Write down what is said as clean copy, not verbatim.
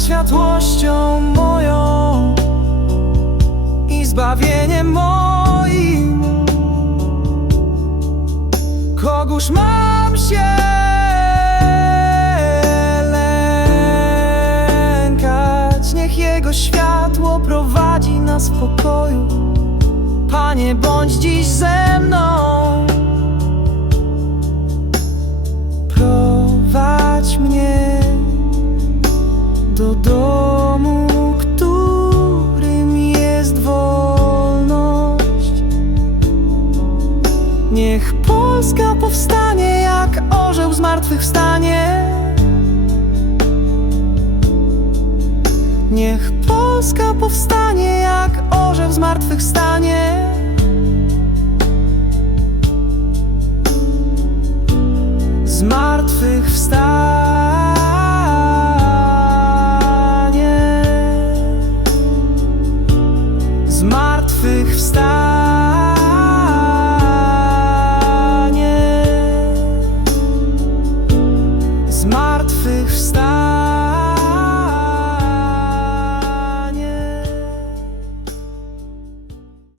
Pan światłością moją i zbawieniem moim. Kogóż mam się lękać? Niech Jego światło prowadzi nas w pokoju. Panie, bądź dziś ze mną. Prowadź mnie do domu, którym jest wolność. Niech Polska powstanie jak orzeł zmartwychwstanie. Niech Polska powstanie jak orzeł zmartwychwstanie. Zmartwychwstanie. Zmartwychwstanie.